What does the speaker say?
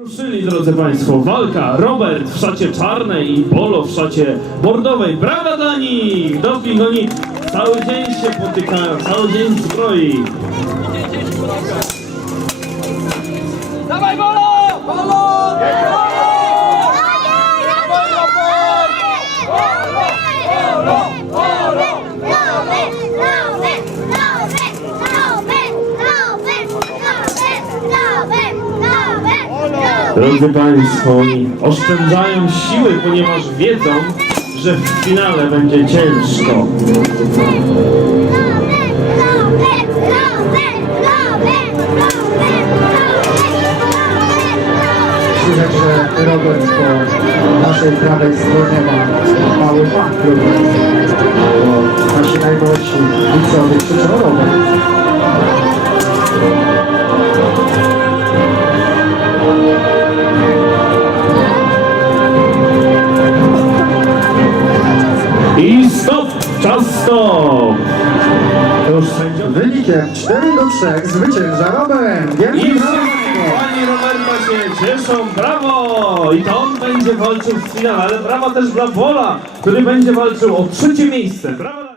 Ruszyli, drodzy Państwo, walka. Robert w szacie czarnej i Bolo w szacie bordowej. Brawa dla nich! Doping oni cały dzień się potykają, cały dzień zbroi. Dawaj Bolo! Drodzy Państwo, oszczędzają siły, ponieważ wiedzą, że w finale będzie ciężko. Widać, że Robert po naszej prawej stronie ma mały fan. Bo nasi najmłodsi widzowie krzyczą. I stop! Czas stop! Wynikiem 4 do 3 zwycięża Robert. I brawo! pani Roberta się cieszą, brawo! I to on będzie walczył w finale, ale brawa też dla Wola, który będzie walczył o trzecie miejsce. Brawa!